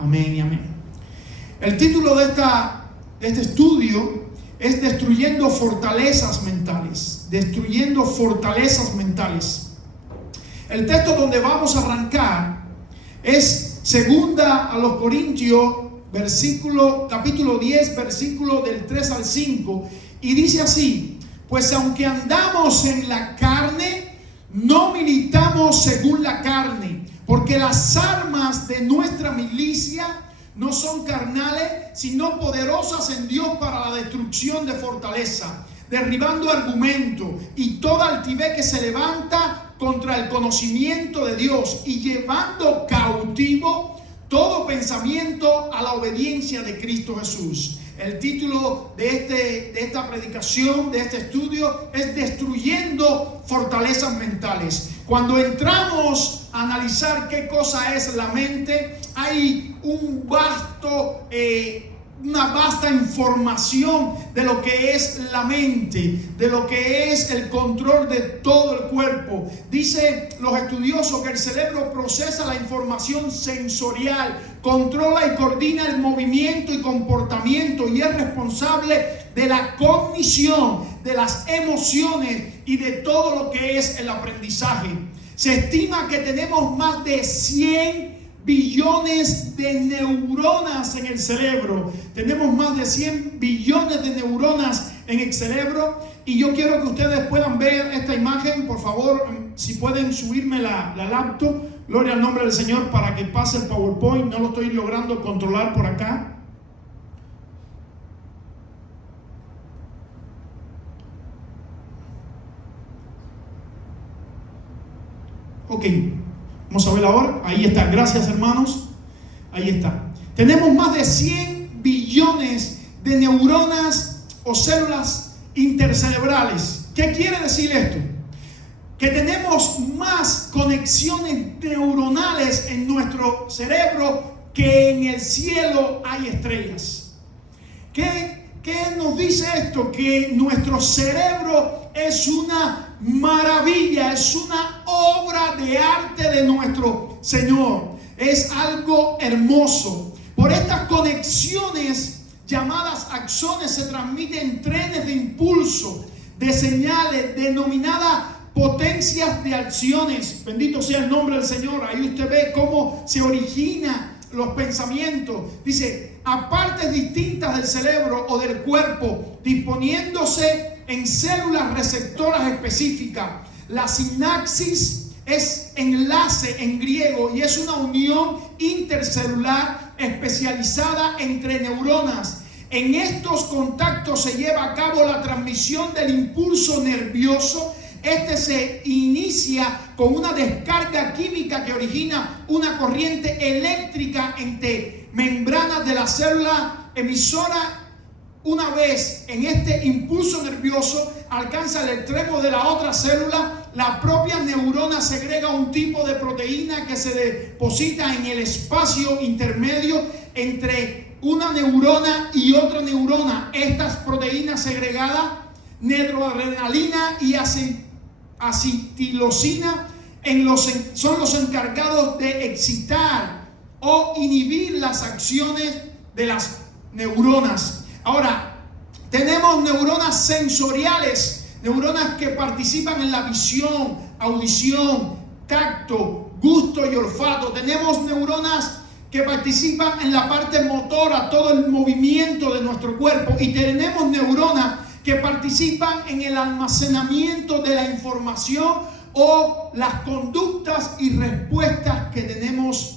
Amén y amén. El título de este estudio es Destruyendo Fortalezas Mentales. Destruyendo Fortalezas Mentales. El texto donde vamos a arrancar es 2 Corintios, capítulo 10, versículo del 3 al 5. Y dice así: pues aunque andamos en la carne, no militamos según la carne, porque las armas de nuestra milicia no son carnales, sino poderosas en Dios para la destrucción de fortaleza, derribando argumentos y toda altivez que se levanta contra el conocimiento de Dios, y llevando cautivo todo pensamiento a la obediencia de Cristo Jesús. El título de esta predicación, de este estudio, es Destruyendo Fortalezas Mentales. Cuando entramos a analizar qué cosa es la mente, hay una vasta información de lo que es la mente, de lo que es el control de todo el cuerpo. Dicen los estudiosos que el cerebro procesa la información sensorial, controla y coordina el movimiento y comportamiento, y es responsable de la cognición, de las emociones y de todo lo que es el aprendizaje. Se estima que tenemos más de 100 billones de neuronas en el cerebro. Tenemos más de 100 billones de neuronas en el cerebro. Y yo quiero que ustedes puedan ver esta imagen. Por favor, si pueden subirme la laptop. Gloria al nombre del Señor, para que pase el PowerPoint. No lo estoy logrando controlar por acá. Ok, vamos a ver ahora. Ahí está, gracias hermanos. Ahí está. Tenemos más de 100 billones de neuronas o células intercerebrales. ¿Qué quiere decir esto? Que tenemos más conexiones neuronales en nuestro cerebro que en el cielo hay estrellas. ¿Qué nos dice esto? Que nuestro cerebro es una maravilla, es una obra de arte de nuestro Señor. Es algo hermoso. Por estas conexiones llamadas axones se transmiten trenes de impulso, de señales denominadas potencias de acciones. Bendito sea el nombre del Señor. Ahí usted ve cómo se originan los pensamientos. Dice, a partes distintas del cerebro o del cuerpo, disponiéndose en células receptoras específicas. La sinapsis es enlace en griego y es una unión intercelular especializada entre neuronas. En estos contactos se lleva a cabo la transmisión del impulso nervioso. Este se inicia con una descarga química que origina una corriente eléctrica entre membranas de la célula emisora. Una vez en este impulso nervioso alcanza el extremo de la otra célula, la propia neurona segrega un tipo de proteína que se deposita en el espacio intermedio entre una neurona y otra neurona. Estas proteínas segregadas, noradrenalina y acetilcolina, son los encargados de excitar o inhibir las acciones de las neuronas. Ahora, tenemos neuronas sensoriales, neuronas que participan en la visión, audición, tacto, gusto y olfato. Tenemos neuronas que participan en la parte motora, todo el movimiento de nuestro cuerpo. Y tenemos neuronas que participan en el almacenamiento de la información o las conductas y respuestas que tenemos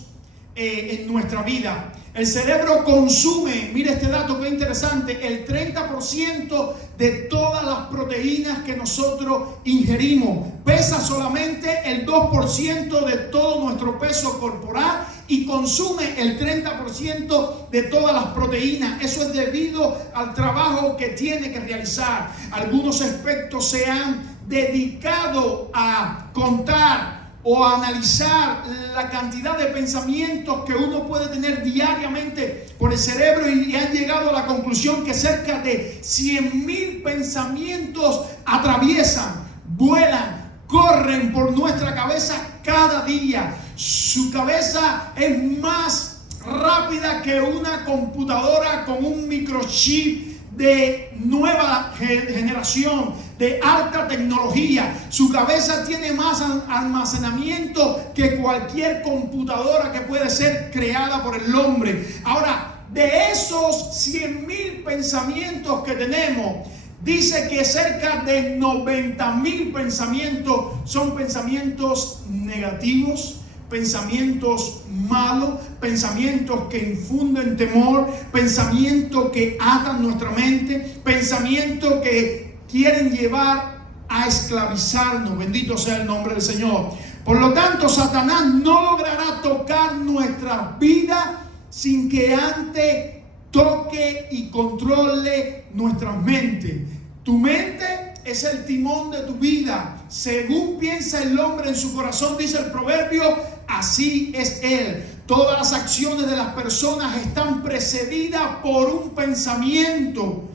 en nuestra vida. El cerebro consume, mire este dato que es interesante, el 30% de todas las proteínas que nosotros ingerimos. Pesa solamente el 2% de todo nuestro peso corporal y consume el 30% de todas las proteínas. Eso es debido al trabajo que tiene que realizar. Algunos expertos se han dedicado a contar o a analizar la cantidad de pensamientos que uno puede tener diariamente por el cerebro, y han llegado a la conclusión que cerca de 100,000 pensamientos atraviesan, vuelan, corren por nuestra cabeza cada día. Su cabeza es más rápida que una computadora con un microchip de nueva generación, de alta tecnología. Su cabeza tiene más almacenamiento que cualquier computadora que puede ser creada por el hombre. Ahora, de esos 100,000 pensamientos que tenemos, dice que cerca de 90,000 pensamientos son pensamientos negativos, pensamientos malos, pensamientos que infunden temor, pensamientos que atan nuestra mente, pensamientos que quieren llevar a esclavizarnos. Bendito sea el nombre del Señor. Por lo tanto, Satanás no logrará tocar nuestra vida sin que antes toque y controle nuestra mente. Tu mente es el timón de tu vida. Según piensa el hombre en su corazón, dice el proverbio, así es él. Todas las acciones de las personas están precedidas por un pensamiento.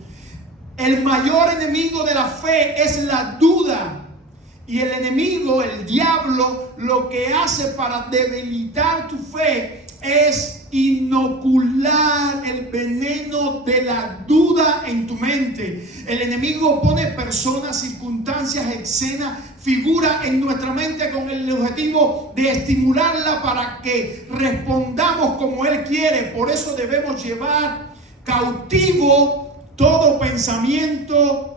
El mayor enemigo de la fe es la duda. Y el enemigo, el diablo, lo que hace para debilitar tu fe es inocular el veneno de la duda en tu mente. El enemigo pone personas, circunstancias, escenas, figuras en nuestra mente con el objetivo de estimularla para que respondamos como él quiere. Por eso debemos llevar cautivo todo pensamiento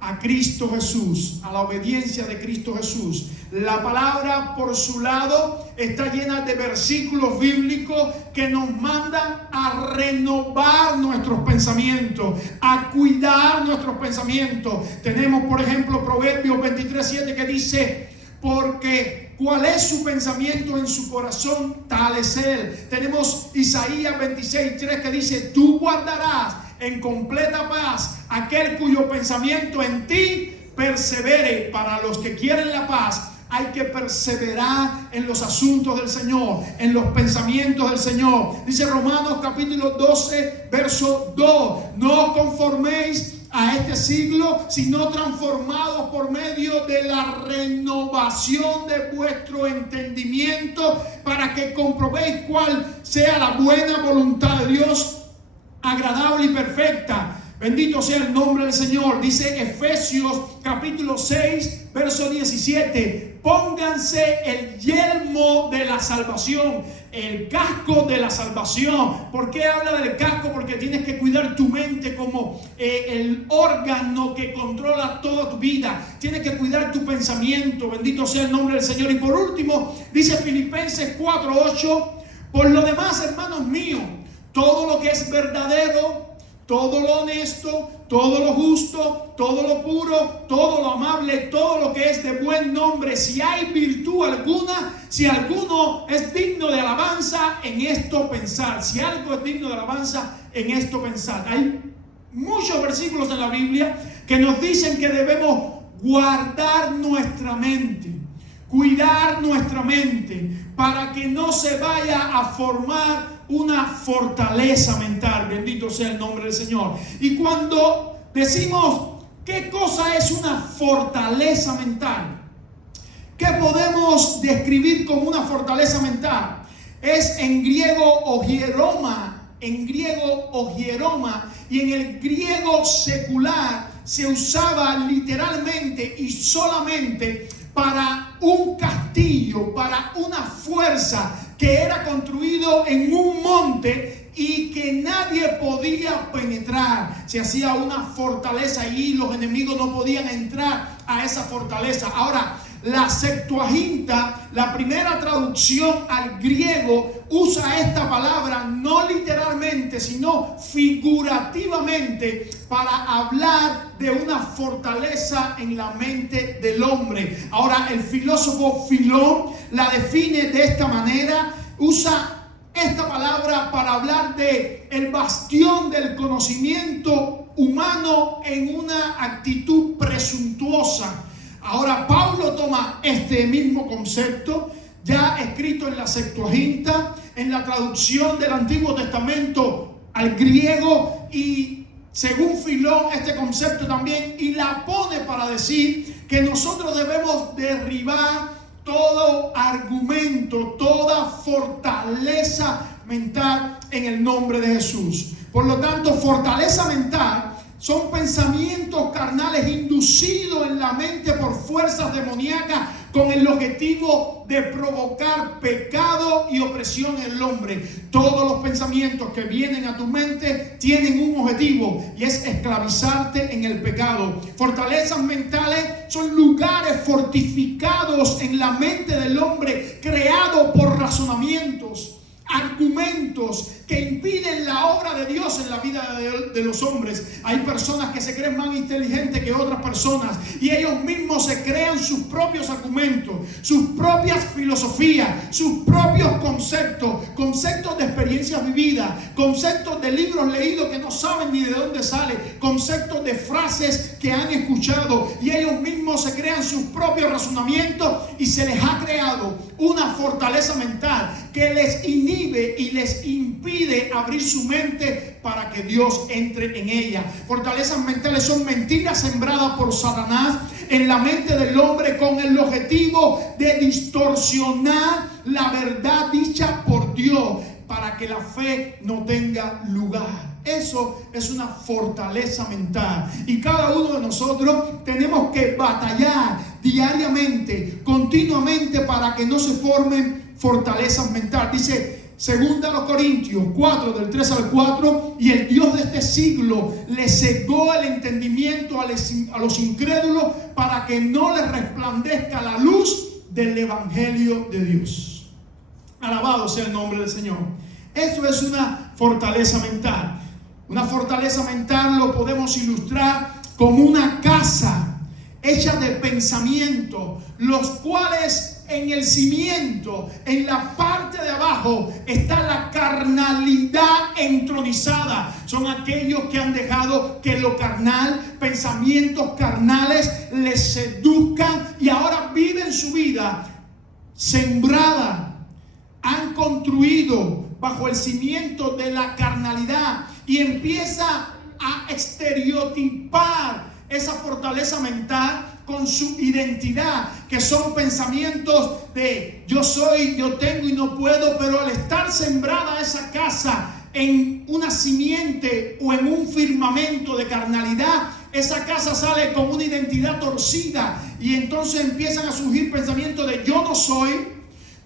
a Cristo Jesús, a la obediencia de Cristo Jesús. La palabra, por su lado, está llena de versículos bíblicos que nos mandan a renovar nuestros pensamientos, a cuidar nuestros pensamientos. Tenemos, por ejemplo, Proverbios 23:7 que dice, porque cuál es su pensamiento en su corazón, tal es él. Tenemos Isaías 26:3 que dice, tú guardarás en completa paz aquel cuyo pensamiento en ti persevere. Para los que quieren la paz, hay que perseverar en los asuntos del Señor, en los pensamientos del Señor. Dice Romanos capítulo 12, verso 2, no os conforméis a este siglo, sino transformados por medio de la renovación de vuestro entendimiento, para que comprobéis cuál sea la buena voluntad de Dios, agradable y perfecta. Bendito sea el nombre del Señor. Dice Efesios capítulo 6, verso 17. Pónganse el yelmo de la salvación, el casco de la salvación. ¿Por qué habla del casco? Porque tienes que cuidar tu mente como el órgano que controla toda tu vida. Tienes que cuidar tu pensamiento. Bendito sea el nombre del Señor. Y por último, dice Filipenses 4:8. Por lo demás, hermanos míos, todo lo que es verdadero, todo lo honesto, todo lo justo, todo lo puro, todo lo amable, todo lo que es de buen nombre, si hay virtud alguna, si alguno es digno de alabanza, en esto pensar. Si algo es digno de alabanza, en esto pensar. Hay muchos versículos en la Biblia que nos dicen que debemos guardar nuestra mente, cuidar nuestra mente, para que no se vaya a formar una fortaleza mental. Bendito sea el nombre del Señor. Y cuando decimos qué cosa es una fortaleza mental, ¿qué podemos describir como una fortaleza mental? Es en griego ogieroma, y en el griego secular se usaba literalmente y solamente para un castillo, para una fuerza que era construido en un monte y que nadie podía penetrar. Se hacía una fortaleza y los enemigos no podían entrar a esa fortaleza. Ahora, la Septuaginta, la primera traducción al griego, usa esta palabra no literalmente, sino figurativamente, para hablar de una fortaleza en la mente del hombre. Ahora, el filósofo Filón la define de esta manera, usa esta palabra para hablar de el bastión del conocimiento humano en una actitud presuntuosa. Ahora, Pablo toma este mismo concepto, ya escrito en la Septuaginta, en la traducción del Antiguo Testamento al griego, y según Filón, este concepto también, y la pone para decir que nosotros debemos derribar todo argumento, toda fortaleza mental en el nombre de Jesús. Por lo tanto, fortaleza mental son pensamientos carnales inducidos en la mente por fuerzas demoníacas con el objetivo de provocar pecado y opresión en el hombre. Todos los pensamientos que vienen a tu mente tienen un objetivo y es esclavizarte en el pecado. Fortalezas mentales son lugares fortificados en la mente del hombre, creados por razonamientos, argumentos que impiden la obra de Dios en la vida de los hombres. Hay personas que se creen más inteligentes que otras personas y ellos mismos se crean sus propios argumentos, sus propias filosofías, sus propios conceptos de experiencias vividas, conceptos de libros leídos que no saben ni de dónde sale, conceptos de frases que han escuchado, y ellos mismos se crean sus propios razonamientos y se les ha creado una fortaleza mental que les inhibe y les impide abrir su mente para que Dios entre en ella. Fortalezas mentales son mentiras sembradas por Satanás en la mente del hombre con el objetivo de distorsionar la verdad dicha por Dios para que la fe no tenga lugar. Eso es una fortaleza mental. Y cada uno de nosotros tenemos que batallar diariamente, continuamente, para que no se formen fortalezas mentales. Dice 2 Corintios 4, del 3 al 4, y el Dios de este siglo le cegó el entendimiento a los incrédulos para que no les resplandezca la luz del evangelio de Dios. Alabado sea el nombre del Señor. Eso es una fortaleza mental. Una fortaleza mental lo podemos ilustrar como una casa hecha de pensamientos, los cuales en el cimiento, en la parte de abajo, está la carnalidad entronizada. Son aquellos que han dejado que lo carnal, pensamientos carnales, les seduzcan y ahora viven su vida sembrada. Han construido bajo el cimiento de la carnalidad y empieza a estereotipar esa fortaleza mental con su identidad, que son pensamientos de yo soy, yo tengo y no puedo. Pero al estar sembrada esa casa en una simiente o en un firmamento de carnalidad, esa casa sale con una identidad torcida y entonces empiezan a surgir pensamientos de yo no soy,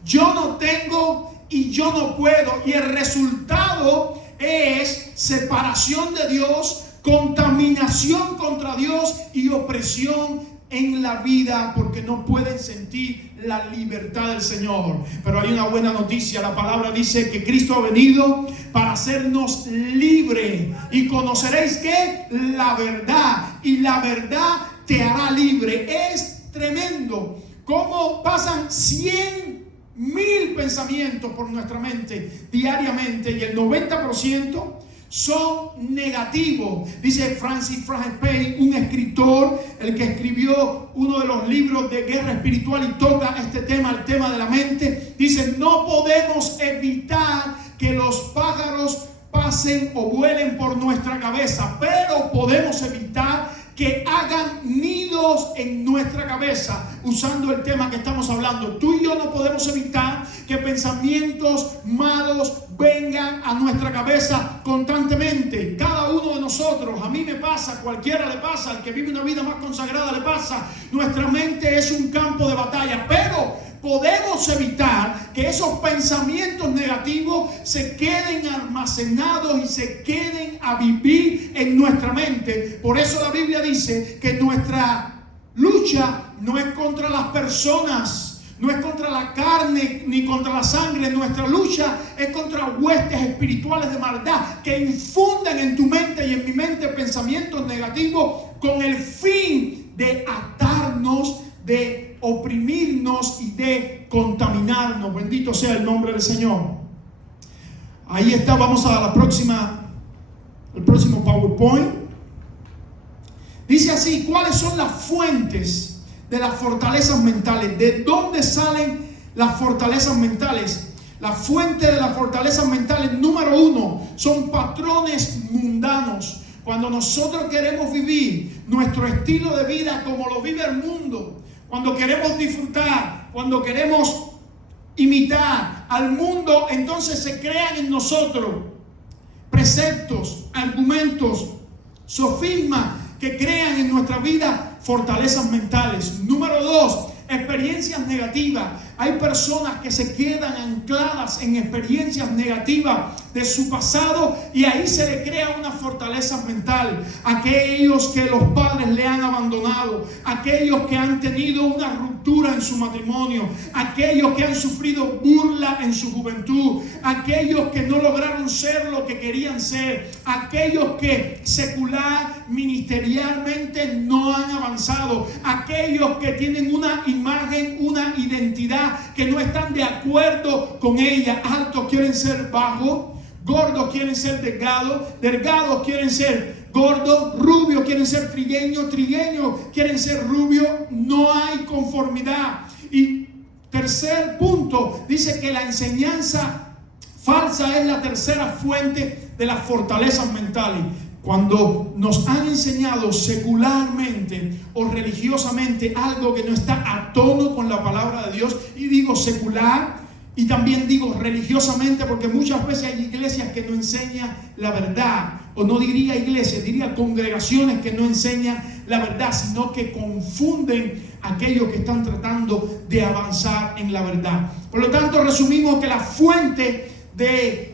yo no tengo y yo no puedo, y el resultado es separación de Dios, contaminación contra Dios y opresión en la vida, porque no pueden sentir la libertad del Señor. Pero hay una buena noticia. La palabra dice que Cristo ha venido para hacernos libre, y conoceréis que la verdad, y la verdad te hará libre. Es tremendo cómo pasan 100,000 pensamientos por nuestra mente diariamente, y el 90% son negativos. Dice Francis Fraheng Payne, un escritor, el que escribió uno de los libros de guerra espiritual y toca este tema, el tema de la mente. Dice: no podemos evitar que los pájaros pasen o vuelen por nuestra cabeza, pero podemos evitar que hagan nidos en nuestra cabeza. Usando el tema que estamos hablando, tú y yo no podemos evitar que pensamientos malos vengan a nuestra cabeza constantemente. Cada uno de nosotros, a mí me pasa, a cualquiera le pasa, al que vive una vida más consagrada le pasa. Nuestra mente es un campo de batalla, pero podemos evitar que esos pensamientos negativos se queden almacenados y se queden a vivir en nuestra mente. Por eso la Biblia dice que nuestra lucha no es contra las personas, no es contra la carne ni contra la sangre. Nuestra lucha es contra huestes espirituales de maldad que infunden en tu mente y en mi mente pensamientos negativos con el fin de atarnos, de oprimirnos y de contaminarnos. Bendito sea el nombre del Señor. Ahí está. Vamos a la próxima, el próximo PowerPoint. Dice así: ¿cuáles son las fuentes de las fortalezas mentales? ¿De dónde salen las fortalezas mentales? La fuente de las fortalezas mentales, número 1, son patrones mundanos. Cuando nosotros queremos vivir nuestro estilo de vida como lo vive el mundo, cuando queremos disfrutar, cuando queremos imitar al mundo, entonces se crean en nosotros preceptos, argumentos, sofismas que crean en nuestra vida fortalezas mentales. Número 2, experiencias negativas. Hay personas que se quedan ancladas en experiencias negativas de su pasado y ahí se le crea una fortaleza mental. Aquellos que los padres le han abandonado, aquellos que han tenido una ruptura en su matrimonio, aquellos que han sufrido burla en su juventud, aquellos que no lograron ser lo que querían ser, aquellos que secular, ministerialmente no han avanzado, aquellos que tienen una imagen, una identidad que no están de acuerdo con ella. Altos quieren ser bajos, gordos quieren ser delgados, delgados quieren ser gordos, rubios quieren ser trigueños, trigueños quieren ser rubios. No hay conformidad. Y tercer punto, dice que la enseñanza falsa es la tercera fuente de las fortalezas mentales. Cuando nos han enseñado secularmente o religiosamente algo que no está a tono con la palabra de Dios, y digo secular y también digo religiosamente porque muchas veces hay iglesias que no enseñan la verdad, o no diría iglesias, diría congregaciones que no enseñan la verdad, sino que confunden a aquellos que están tratando de avanzar en la verdad. Por lo tanto, resumimos que la fuente de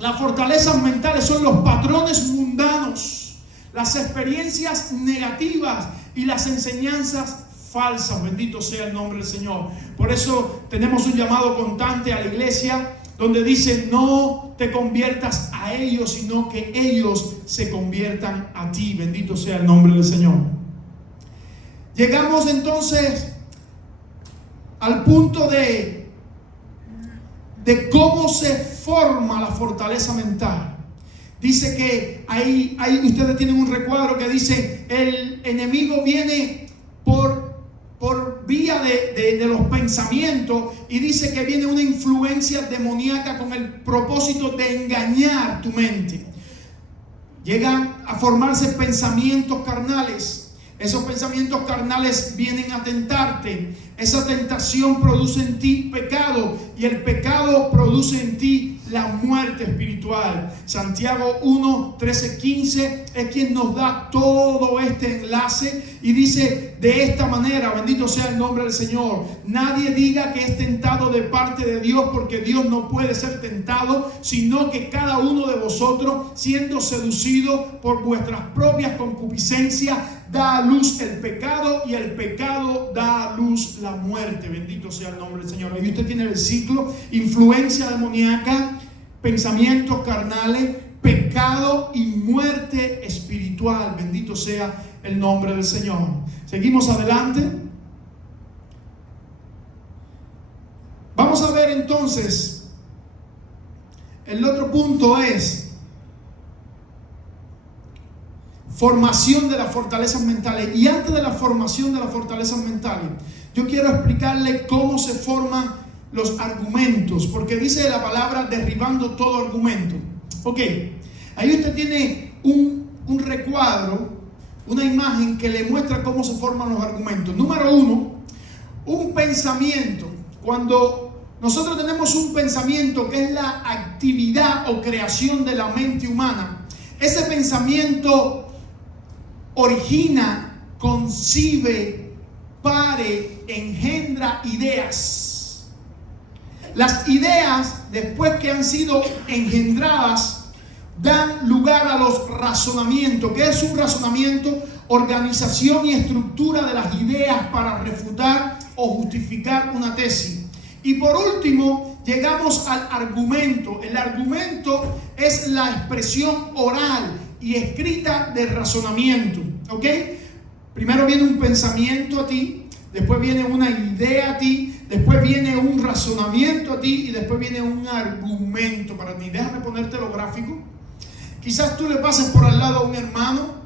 las fortalezas mentales son los patrones mundanos, las experiencias negativas y las enseñanzas falsas. Bendito sea el nombre del Señor. Por eso tenemos un llamado constante a la iglesia donde dice: no te conviertas a ellos, sino que ellos se conviertan a ti. Bendito sea el nombre del Señor. Llegamos entonces al punto de cómo se forma la fortaleza mental. Dice que ahí ustedes tienen un recuadro que dice: el enemigo viene por vía de los pensamientos, y dice que viene una influencia demoníaca con el propósito de engañar tu mente. Llegan a formarse pensamientos carnales. Esos pensamientos carnales vienen a tentarte. Esa tentación produce en ti pecado, y el pecado produce en ti la muerte espiritual. Santiago 1, 13, 15 es quien nos da todo este enlace y dice de esta manera: bendito sea el nombre del Señor, nadie diga que es tentado de parte de Dios, porque Dios no puede ser tentado, sino que cada uno de vosotros, siendo seducido por vuestras propias concupiscencias, da a luz el pecado, y el pecado da a luz la muerte. Bendito sea el nombre del Señor. Ahí usted tiene el ciclo: influencia demoníaca, pensamientos carnales, pecado y muerte espiritual. Bendito sea el nombre del Señor. Seguimos adelante. Vamos a ver entonces, el otro punto es formación de las fortalezas mentales. Y antes de la formación de las fortalezas mentales, yo quiero explicarle cómo se forman los argumentos, porque dice la palabra derribando todo argumento. Ok, ahí usted tiene un recuadro, una imagen que le muestra cómo se forman los argumentos. Número 1, un pensamiento. Cuando nosotros tenemos un pensamiento, que es la actividad o creación de la mente humana, ese pensamiento origina, concibe, pare, engendra ideas. Las ideas, después que han sido engendradas, dan lugar a los razonamientos. ¿Qué es un razonamiento? Organización y estructura de las ideas para refutar o justificar una tesis. Y por último, llegamos al argumento. El argumento es la expresión oral y escrita de razonamiento. ¿Ok? Primero viene un pensamiento a ti, después viene una idea a ti, después viene un razonamiento a ti, y después viene un argumento para ti. Déjame ponértelo gráfico. Quizás tú le pases por al lado a un hermano,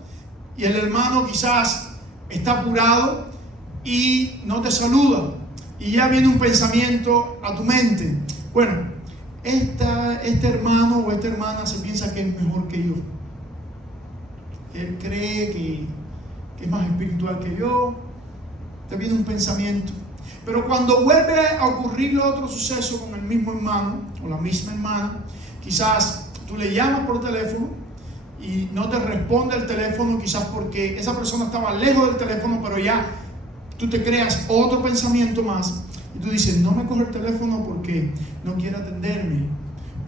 y el hermano quizás está apurado y no te saluda, y ya viene un pensamiento a tu mente. Bueno, este hermano o esta hermana se piensa que es mejor que yo. Él cree que es más espiritual que yo. Te viene un pensamiento. Pero cuando vuelve a ocurrir otro suceso con el mismo hermano o la misma hermana, quizás tú le llamas por teléfono y no te responde el teléfono, quizás porque esa persona estaba lejos del teléfono, pero ya tú te creas otro pensamiento más y tú dices, no me coge el teléfono porque no quiere atenderme,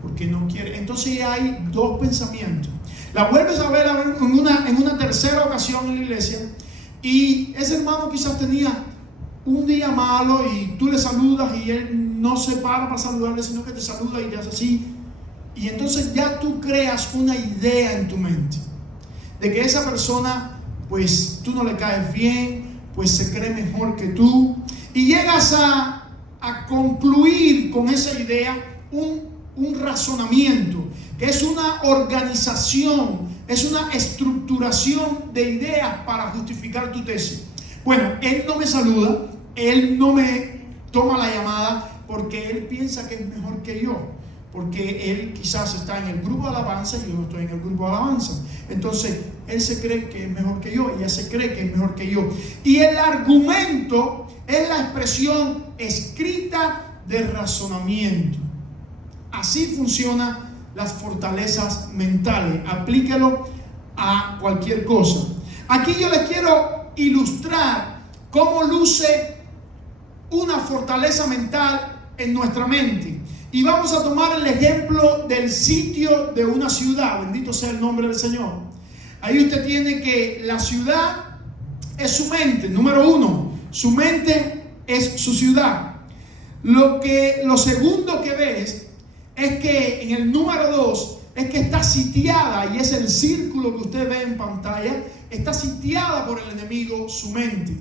porque no quiere. Entonces hay dos pensamientos. La vuelves a ver en una tercera ocasión en la iglesia y ese hermano quizás tenía un día malo y tú le saludas y él no se para saludarle, sino que te saluda y te hace así. Y entonces ya tú creas una idea en tu mente de que esa persona, pues tú no le caes bien, pues se cree mejor que tú. Y llegas a concluir con esa idea un razonamiento, que es una organización, es una estructuración de ideas para justificar tu tesis. Bueno, él no me saluda, él no me toma la llamada porque él piensa que es mejor que yo, porque él quizás está en el grupo de alabanza y yo no estoy en el grupo de alabanza. Entonces, él se cree que es mejor que yo, ella se cree que es mejor que yo. Y el argumento es la expresión escrita de razonamiento. Así funcionan las fortalezas mentales. Aplíquelo a cualquier cosa. Aquí yo les quiero ilustrar cómo luce una fortaleza mental en nuestra mente. Y vamos a tomar el ejemplo del sitio de una ciudad. Bendito sea el nombre del Señor. Ahí usted tiene que la ciudad es su mente. Número uno, su mente es su ciudad. Lo segundo que ves es que en el número 2 es que está sitiada, y es el círculo que usted ve en pantalla, está sitiada por el enemigo su mente.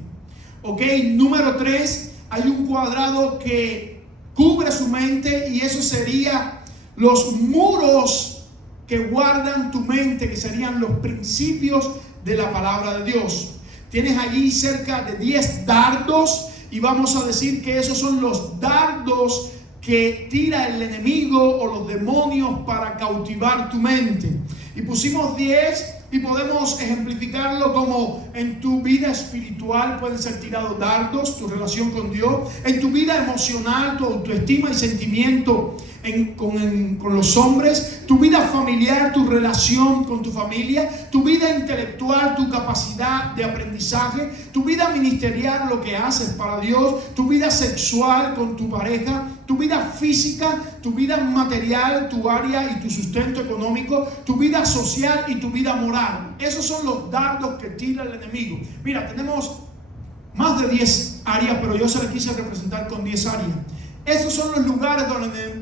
Ok, número 3, hay un cuadrado que cubre su mente y eso sería los muros que guardan tu mente, que serían los principios de la palabra de Dios. Tienes allí cerca de 10 dardos y vamos a decir que esos son los dardos que tira el enemigo o los demonios para cautivar tu mente. Y pusimos 10 y podemos ejemplificarlo como en tu vida espiritual pueden ser tirados dardos, tu relación con Dios, en tu vida emocional, tu autoestima y sentimiento con los hombres, tu vida familiar, tu relación con tu familia, tu vida intelectual, tu capacidad de aprendizaje, tu vida ministerial, lo que haces para Dios, tu vida sexual con tu pareja, tu vida física, tu vida material, tu área y tu sustento económico, tu vida social y tu vida moral. Esos son los dardos que tira el enemigo. Mira, tenemos más de 10 áreas, pero yo se le quise representar con 10 áreas. Esos son los lugares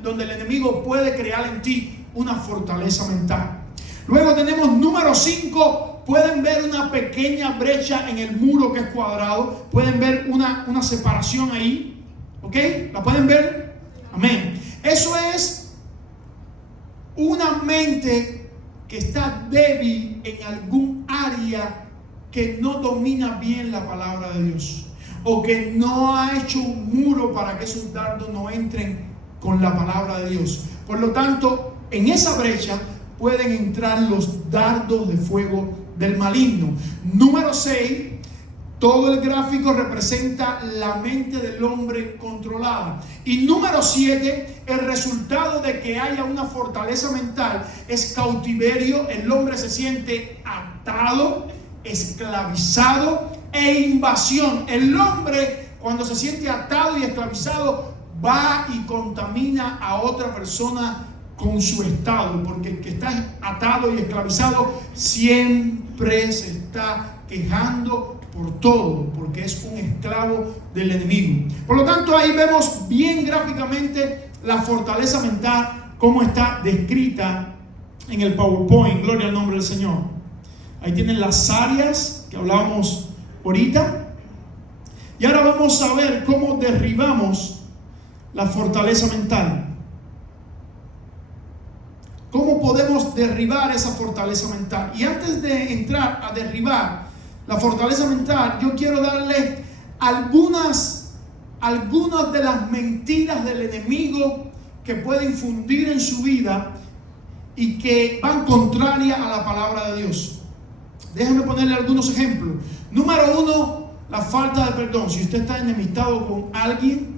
donde el enemigo puede crear en ti una fortaleza mental. Luego tenemos número 5. Pueden ver una pequeña brecha en el muro que es cuadrado. Pueden ver una separación ahí. ¿Ok? ¿La pueden ver? Amén. Eso es una mente que está débil en algún área que no domina bien la palabra de Dios, o que no ha hecho un muro para que esos dardos no entren con la palabra de Dios. Por lo tanto, en esa brecha pueden entrar los dardos de fuego del maligno. Número 6. Todo el gráfico representa la mente del hombre controlada. Y número 7, el resultado de que haya una fortaleza mental es cautiverio. El hombre se siente atado, esclavizado e invasión. El hombre, cuando se siente atado y esclavizado, va y contamina a otra persona con su estado, porque el que está atado y esclavizado siempre se está quejando por todo, porque es un esclavo del enemigo. Por lo tanto, ahí vemos bien gráficamente la fortaleza mental, como está descrita en el PowerPoint. Gloria al nombre del Señor. Ahí tienen las áreas que hablábamos ahorita. Y ahora vamos a ver cómo derribamos la fortaleza mental. ¿Cómo podemos derribar esa fortaleza mental? Y antes de entrar a derribar la fortaleza mental, yo quiero darle algunas de las mentiras del enemigo que puede infundir en su vida y que van contrarias a la palabra de Dios. Déjenme ponerle algunos ejemplos. Número 1, la falta de perdón, si usted está enemistado con alguien,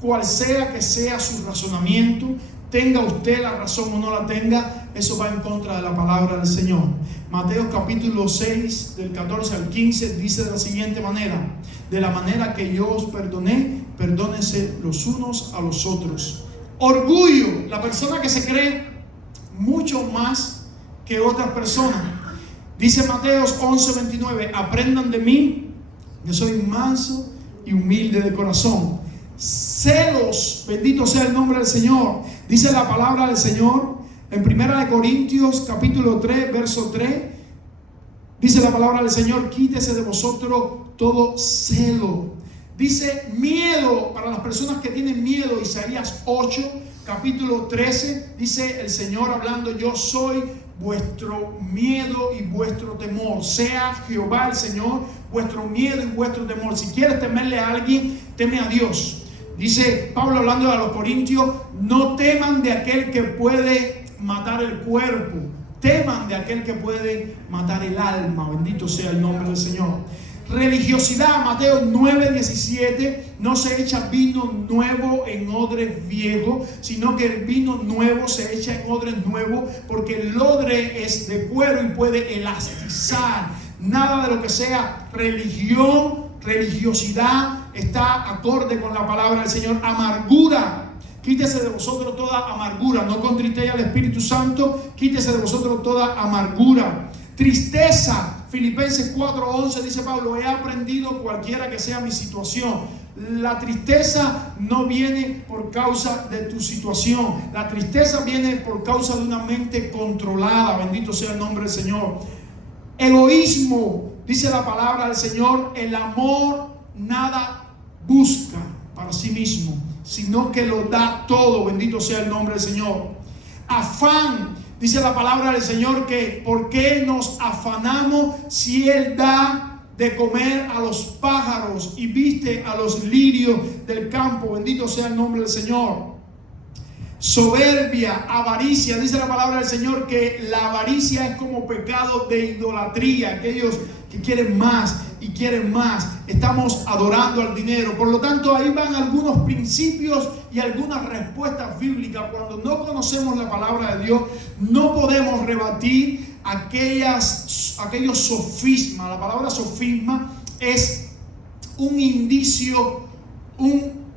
cual sea que sea su razonamiento, tenga usted la razón o no la tenga, eso va en contra de la palabra del Señor. Mateo capítulo 6, del 14 al 15, dice de la siguiente manera: de la manera que yo os perdoné, perdónense los unos a los otros. Orgullo, la persona que se cree mucho más que otras personas. Dice Mateo 11:29, aprendan de mí, yo soy manso y humilde de corazón. Celos, bendito sea el nombre del Señor. Dice la palabra del Señor en 1 Corintios capítulo 3, verso 3. Dice la palabra del Señor: quítese de vosotros todo celo. Dice miedo, para las personas que tienen miedo. Isaías 8, capítulo 13, dice el Señor hablando: yo soy vuestro miedo y vuestro temor. Sea Jehová el Señor vuestro miedo y vuestro temor. Si quieres temerle a alguien, teme a Dios. Dice Pablo hablando a los corintios: no teman de aquel que puede matar el cuerpo, teman de aquel que puede matar el alma. Bendito sea el nombre del Señor. Religiosidad, Mateo 9:17, no se echa vino nuevo en odres viejos, sino que el vino nuevo se echa en odres nuevos, porque el odre es de cuero y puede elastizar. Nada de lo que sea religión, religiosidad está acorde con la palabra del Señor. Amargura, quítese de vosotros toda amargura, no contristéis al Espíritu Santo, quítese de vosotros toda amargura. Tristeza, Filipenses 4:11 dice Pablo: he aprendido cualquiera que sea mi situación. La tristeza no viene por causa de tu situación, la tristeza viene por causa de una mente controlada. Bendito sea el nombre del Señor. Egoísmo, dice la palabra del Señor: el amor nada busca para sí mismo, sino que lo da todo. Bendito sea el nombre del Señor. Afán, dice la palabra del Señor que ¿por qué nos afanamos si Él da de comer a los pájaros y viste a los lirios del campo? Bendito sea el nombre del Señor. Soberbia, avaricia, dice la palabra del Señor que la avaricia es como pecado de idolatría. Aquellos que quieren más y quieren más, estamos adorando al dinero. Por lo tanto, ahí van algunos principios y algunas respuestas bíblicas. Cuando no conocemos la palabra de Dios, no podemos rebatir aquellos sofismas. La palabra sofisma es un indicio,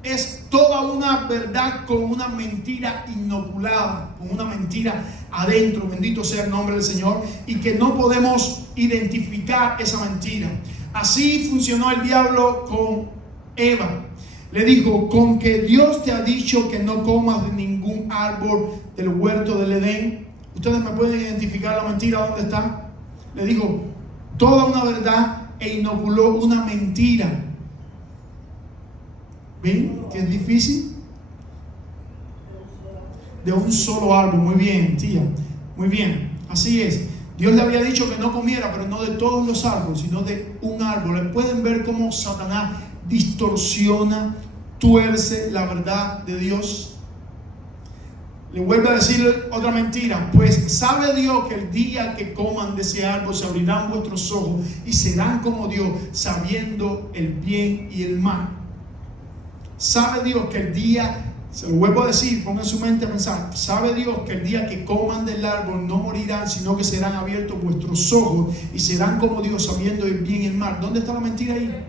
es toda una verdad con una mentira inoculada, con una mentira adentro. Bendito sea el nombre del Señor. Y que no podemos identificar esa mentira. Así funcionó el diablo con Eva. Le dijo: con que Dios te ha dicho que no comas de ningún árbol del huerto del Edén. Ustedes me pueden identificar la mentira, ¿dónde está? Le dijo toda una verdad e inoculó una mentira. ¿Ven que es difícil? De un solo árbol. Muy bien, tía, muy bien, así es. Dios le había dicho que no comiera, pero no de todos los árboles, sino de un árbol. Pueden ver cómo Satanás distorsiona, tuerce la verdad de Dios. Le vuelve a decir otra mentira: pues sabe Dios que el día que coman de ese árbol se abrirán vuestros ojos y serán como Dios, sabiendo el bien y el mal. Sabe Dios que el día, se lo vuelvo a decir, pongan su mente a pensar, sabe Dios que el día que coman del árbol no morirán, sino que serán abiertos vuestros ojos y serán como Dios, sabiendo el bien y el mal. ¿Dónde está la mentira ahí?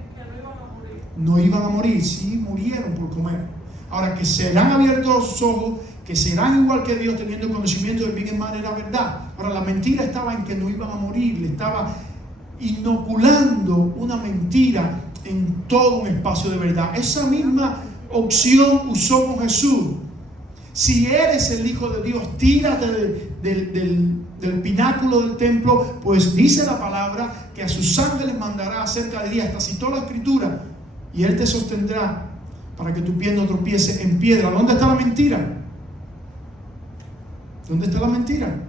No iban a morir, sí murieron por comer. Ahora, que serán abiertos sus ojos, que serán igual que Dios, teniendo conocimiento del bien y el mal, era verdad. Ahora, la mentira estaba en que no iban a morir. Le estaba inoculando una mentira en todo un espacio de verdad. Esa misma opción usó con Jesús. Si eres el Hijo de Dios, tírate del pináculo del templo, pues dice la palabra que a sus ángeles mandará acerca de ti. Hasta citó la escritura: y Él te sostendrá para que tu pie no tropiece en piedra. ¿Dónde está la mentira? ¿Dónde está la mentira?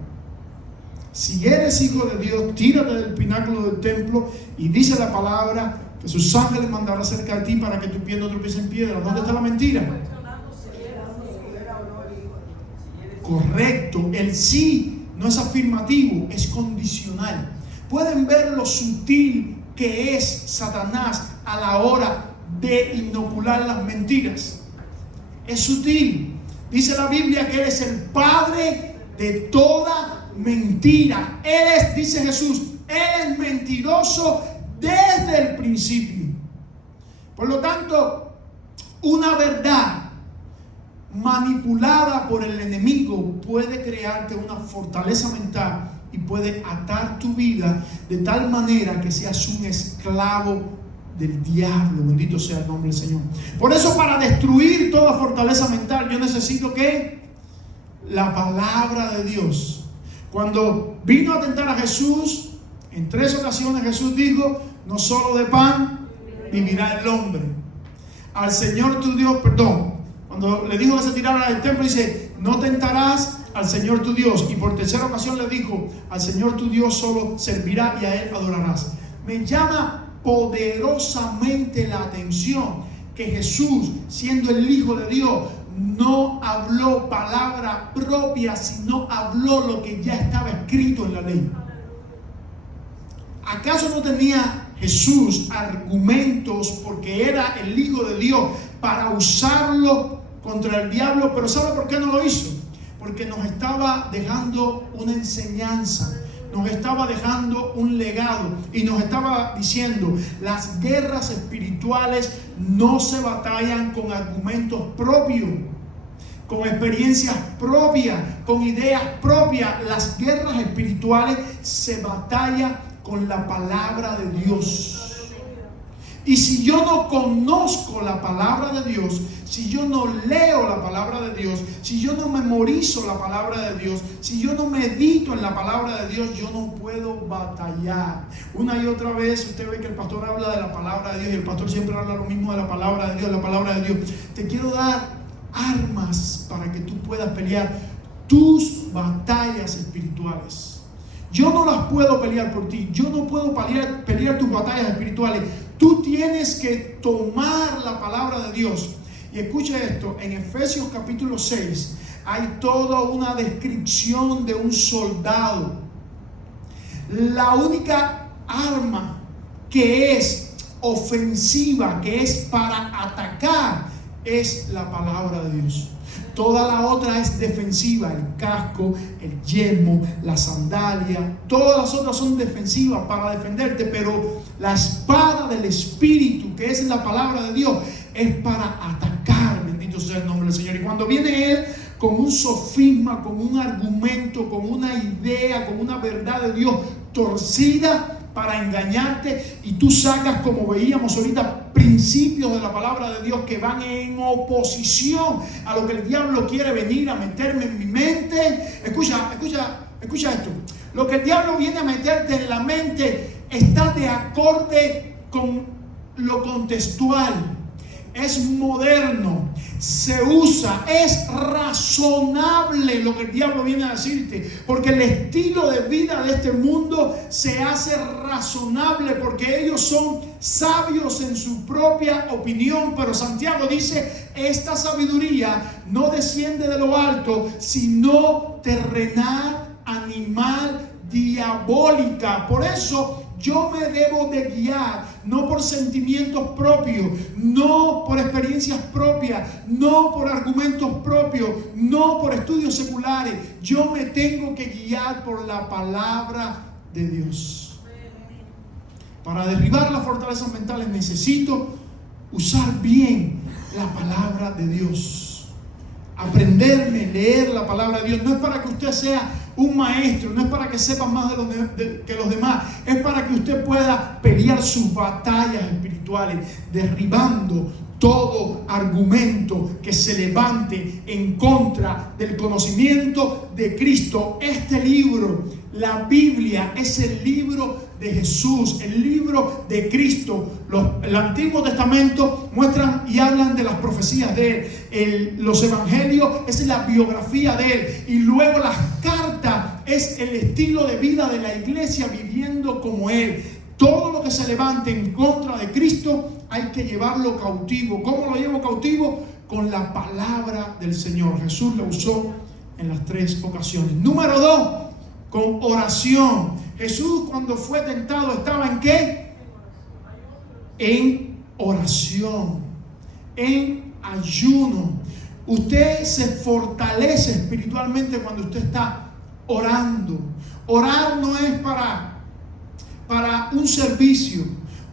Si eres hijo de Dios, tírate del pináculo del templo, y dice la palabra que sus ángeles mandarán acerca de ti para que tu pie no tropiece en piedra. ¿Dónde está la mentira? Correcto. El sí no es afirmativo, es condicional. Pueden ver lo sutil que es Satanás a la hora de inocular las mentiras. Es sutil. Dice la Biblia que Él es el padre de toda mentira. Él es, dice Jesús, Él es mentiroso desde el principio. Por lo tanto, una verdad manipulada por el enemigo puede crearte una fortaleza mental y puede atar tu vida de tal manera que seas un esclavo del diablo. Bendito sea el nombre del Señor. Por eso, para destruir toda fortaleza mental, yo necesito que la palabra de Dios. Cuando vino a tentar a Jesús, en 3 ocasiones Jesús dijo: no solo de pan vivirá el hombre. Al Señor tu Dios, cuando le dijo que se tirara del templo, dice: no tentarás al Señor tu Dios. Y por 3ª ocasión le dijo: al Señor tu Dios solo servirá y a Él adorarás. Me llama poderosamente la atención que Jesús, siendo el Hijo de Dios, no habló palabra propia, sino habló lo que ya estaba escrito en la ley. ¿Acaso no tenía Jesús argumentos, porque era el Hijo de Dios, para usarlo contra el diablo? Pero ¿sabe por qué no lo hizo? Porque nos estaba dejando una enseñanza, nos estaba dejando un legado y nos estaba diciendo: las guerras espirituales no se batallan con argumentos propios, con experiencias propias, con ideas propias. Las guerras espirituales se batallan con la palabra de Dios. Y si yo no conozco la palabra de Dios, si yo no leo la palabra de Dios, si yo no memorizo la palabra de Dios, si yo no medito en la palabra de Dios, yo no puedo batallar. Una y otra vez usted ve que el pastor habla de la palabra de Dios, y el pastor siempre habla lo mismo de la palabra de Dios, la palabra de Dios. Te quiero dar armas para que tú puedas pelear tus batallas espirituales. Yo no las puedo pelear por ti. Yo no puedo pelear tus batallas espirituales. Tú tienes que tomar la palabra de Dios. Y escucha esto, en Efesios capítulo 6 hay toda una descripción de un soldado. La única arma que es ofensiva, que es para atacar, es la palabra de Dios. Toda la otra es defensiva: el casco, el yelmo, la sandalia. Todas las otras son defensivas para defenderte, pero la espada del Espíritu, que es la palabra de Dios, es para atacar. Bendito sea el nombre del Señor. Y cuando viene Él con un sofisma, con un argumento, con una idea, con una verdad de Dios torcida para engañarte, y tú sacas, como veíamos ahorita, principios de la palabra de Dios que van en oposición a lo que el diablo quiere venir a meterme en mi mente. Escucha esto. Lo que el diablo viene a meterte en la mente está de acorde con lo contextual. Es moderno, se usa, es razonable lo que el diablo viene a decirte, porque el estilo de vida de este mundo se hace razonable, porque ellos son sabios en su propia opinión. Pero Santiago dice: esta sabiduría no desciende de lo alto, sino terrenal, animal, diabólica. Por eso yo me debo de guiar no por sentimientos propios, no por experiencias propias, no por argumentos propios, no por estudios seculares. Yo me tengo que guiar por la palabra de Dios. Para derribar las fortalezas mentales necesito usar bien la palabra de Dios. Aprenderme, leer la palabra de Dios. No es para que usted sea un maestro, no es para que sepa más que los demás, es para que usted pueda pelear sus batallas espirituales, derribando todo argumento que se levante en contra del conocimiento de Cristo. Este libro, la Biblia, es el libro de Jesús, el libro de Cristo. El Antiguo Testamento muestran y hablan de las profecías de Él. Los evangelios es la biografía de Él. Y luego las cartas es el estilo de vida de la iglesia viviendo como Él. Todo lo que se levante en contra de Cristo hay que llevarlo cautivo. ¿Cómo lo llevo cautivo? Con la palabra del Señor. Jesús lo usó en las 3 ocasiones. Número 2, con oración. Jesús, cuando fue tentado, ¿estaba en qué? en oración, en ayuno. Usted se fortalece espiritualmente cuando usted está orando. Orar no es para un servicio.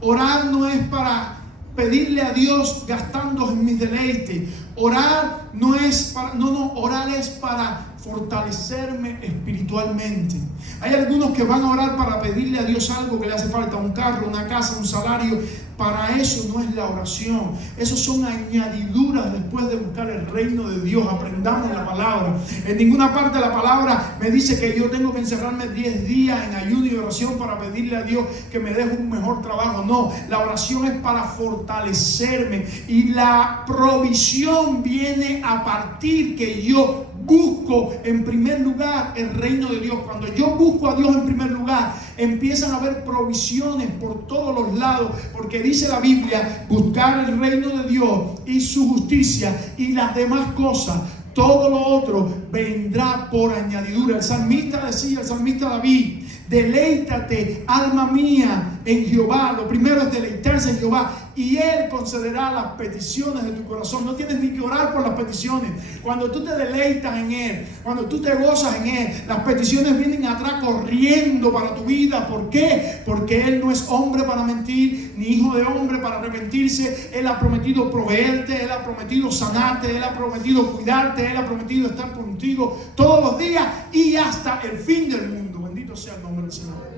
Orar no es para pedirle a Dios gastando en mis deleites. Orar no es para, orar es para fortalecerme espiritualmente. Hay algunos que van a orar para pedirle a Dios algo que le hace falta, un carro, una casa, un salario. Para eso no es la oración. Eso son añadiduras después de buscar el reino de Dios. Aprendamos la palabra. En ninguna parte de la palabra me dice que yo tengo que encerrarme 10 días en ayuno y oración para pedirle a Dios que me deje un mejor trabajo. No, la oración es para fortalecerme. Y la provisión viene a partir que yo busco en primer lugar el reino de Dios. Cuando yo busco a Dios en primer lugar, empiezan a haber provisiones por todos los lados, porque dice la Biblia: buscar el reino de Dios y su justicia, y las demás cosas, todo lo otro vendrá por añadidura. El salmista decía, el salmista David: deleítate, alma mía, en Jehová. Lo primero es deleitarse en Jehová, y Él concederá las peticiones de tu corazón. No tienes ni que orar por las peticiones. Cuando tú te deleitas en Él, cuando tú te gozas en Él, las peticiones vienen atrás corriendo para tu vida. ¿Por qué? Porque Él no es hombre para mentir, ni hijo de hombre para arrepentirse. Él ha prometido proveerte, Él ha prometido sanarte, Él ha prometido cuidarte, Él ha prometido estar contigo todos los días y hasta el fin del mundo. Bendito sea el nombre del Señor.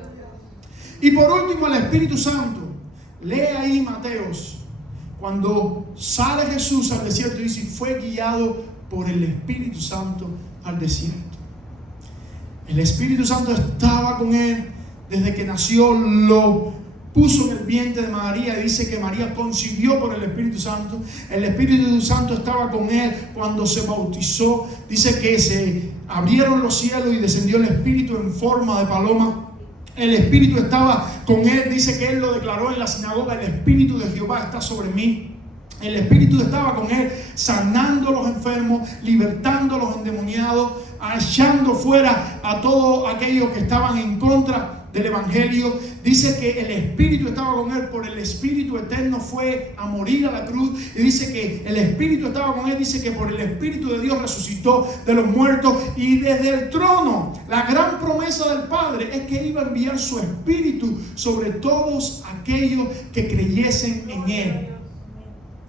Y por último, el Espíritu Santo. Lee ahí Mateos, cuando sale Jesús al desierto, dice: fue guiado por el Espíritu Santo al desierto. El Espíritu Santo estaba con él desde que nació, lo puso en el vientre de María. Dice que María concibió por el Espíritu Santo. El Espíritu Santo estaba con él cuando se bautizó. Dice que se abrieron los cielos y descendió el Espíritu en forma de paloma. El Espíritu estaba con él. Dice que él lo declaró en la sinagoga: el Espíritu de Jehová está sobre mí. El Espíritu estaba con él, sanando a los enfermos, libertando a los endemoniados, echando fuera a todos aquellos que estaban en contra del Evangelio. Dice que el Espíritu estaba con él. Por el Espíritu eterno fue a morir a la cruz. Y dice que el Espíritu estaba con él. Dice que por el Espíritu de Dios resucitó de los muertos. Y desde el trono, la gran promesa del Padre es que iba a enviar su Espíritu sobre todos aquellos que creyesen en él.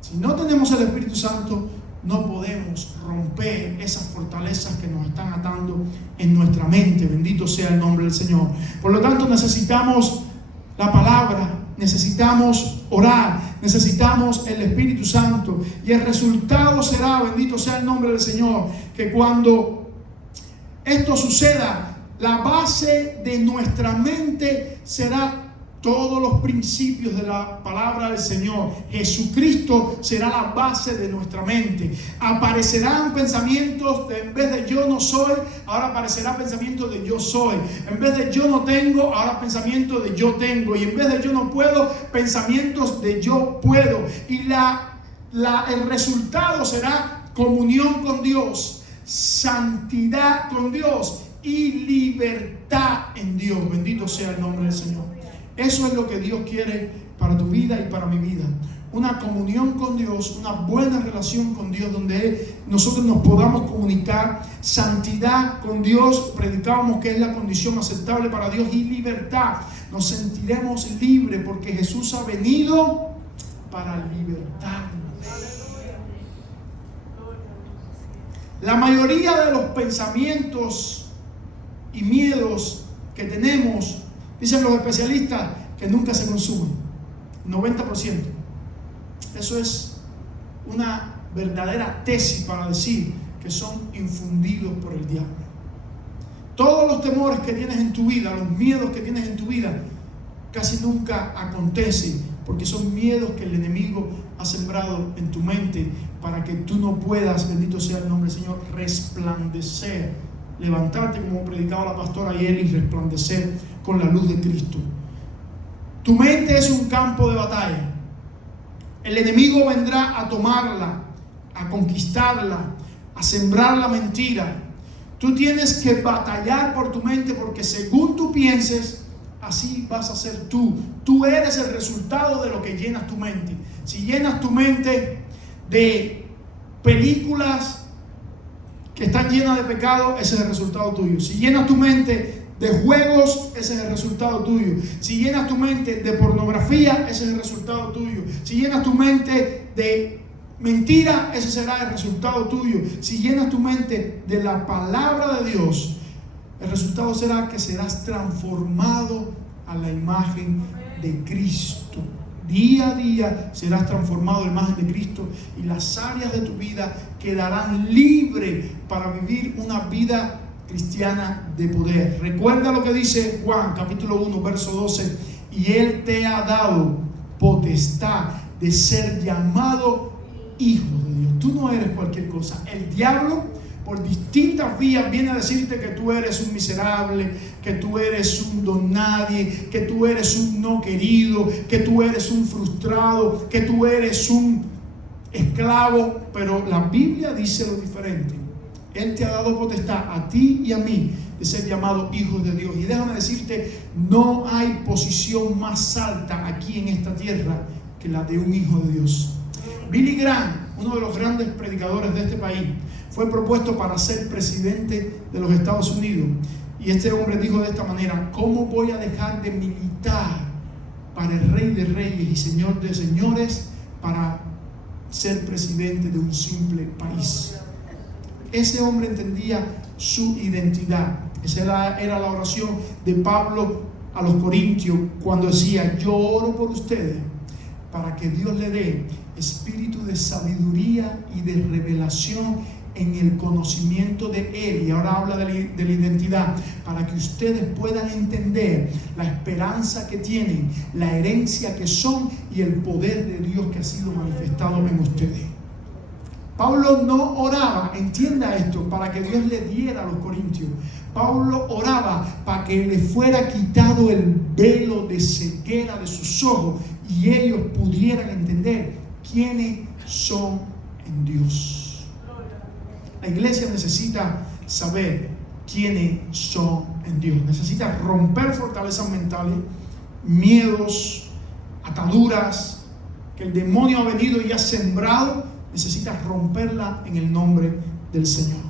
Si no tenemos el Espíritu Santo, no podemos romper esas fortalezas que nos están atando en nuestra mente. Bendito sea el nombre del Señor. Por lo tanto, necesitamos la palabra, necesitamos orar, necesitamos el Espíritu Santo. Y el resultado será, bendito sea el nombre del Señor, que cuando esto suceda, la base de nuestra mente será todos los principios de la palabra del Señor. Jesucristo será la base de nuestra mente. Aparecerán pensamientos de, en vez de yo no soy, ahora aparecerá pensamiento de yo soy. En vez de yo no tengo, ahora pensamiento de yo tengo. Y en vez de yo no puedo, pensamientos de yo puedo. Y el resultado será comunión con Dios, santidad con Dios y libertad en Dios. Bendito sea el nombre del Señor. Eso es lo que Dios quiere para tu vida y para mi vida. Una comunión con Dios, una buena relación con Dios, donde nosotros nos podamos comunicar. Santidad con Dios, predicábamos que es la condición aceptable para Dios. Y libertad, nos sentiremos libres porque Jesús ha venido para libertarnos. La mayoría de los pensamientos y miedos que tenemos, dicen los especialistas, que nunca se consumen. 90%. Eso es una verdadera tesis para decir que son infundidos por el diablo. Todos los temores que tienes en tu vida, los miedos que tienes en tu vida, casi nunca acontecen, porque son miedos que el enemigo ha sembrado en tu mente para que tú no puedas, bendito sea el nombre del Señor, resplandecer. Levantarte, como predicaba la pastora ayer, y resplandecer con la luz de Cristo. Tu mente es un campo de batalla. El enemigo vendrá a tomarla, a conquistarla, a sembrar la mentira. Tú tienes que batallar por tu mente, porque según tú pienses, así vas a ser tú. Tú eres el resultado de lo que llenas tu mente. Si llenas tu mente de películas que están llenas de pecado, ese es el resultado tuyo. Si llenas tu mente de juegos, ese es el resultado tuyo. Si llenas tu mente de pornografía, ese es el resultado tuyo. Si llenas tu mente de mentira, ese será el resultado tuyo. Si llenas tu mente de la palabra de Dios, el resultado será que serás transformado a la imagen de Cristo. Día a día serás transformado a la imagen de Cristo y las áreas de tu vida quedarán libres para vivir una vida cristiana de poder. Recuerda lo que dice Juan capítulo 1 verso 12: y Él te ha dado potestad de ser llamado hijo de Dios. Tú no eres cualquier cosa. El diablo por distintas vías viene a decirte que tú eres un miserable, que tú eres un don nadie, que tú eres un no querido, que tú eres un frustrado, que tú eres un esclavo. Pero la Biblia dice lo diferente. Él te ha dado potestad a ti y a mí de ser llamados hijos de Dios. Y déjame decirte, no hay posición más alta aquí en esta tierra que la de un hijo de Dios. Billy Graham, uno de los grandes predicadores de este país, fue propuesto para ser presidente de los Estados Unidos. Y este hombre dijo de esta manera: ¿cómo voy a dejar de militar para el Rey de Reyes y Señor de Señores para ser presidente de un simple país? Ese hombre entendía su identidad. Esa era la oración de Pablo a los Corintios cuando decía: yo oro por ustedes para que Dios le dé espíritu de sabiduría y de revelación en el conocimiento de Él. Y ahora habla de la identidad, para que ustedes puedan entender la esperanza que tienen, la herencia que son y el poder de Dios que ha sido manifestado en ustedes. Pablo no oraba, entienda esto, para que Dios le diera a los corintios. Pablo oraba para que le fuera quitado el velo de ceguera de sus ojos y ellos pudieran entender quiénes son en Dios. La iglesia necesita saber quiénes son en Dios. Necesita romper fortalezas mentales, miedos, ataduras que el demonio ha venido y ha sembrado. Necesita romperla en el nombre del Señor.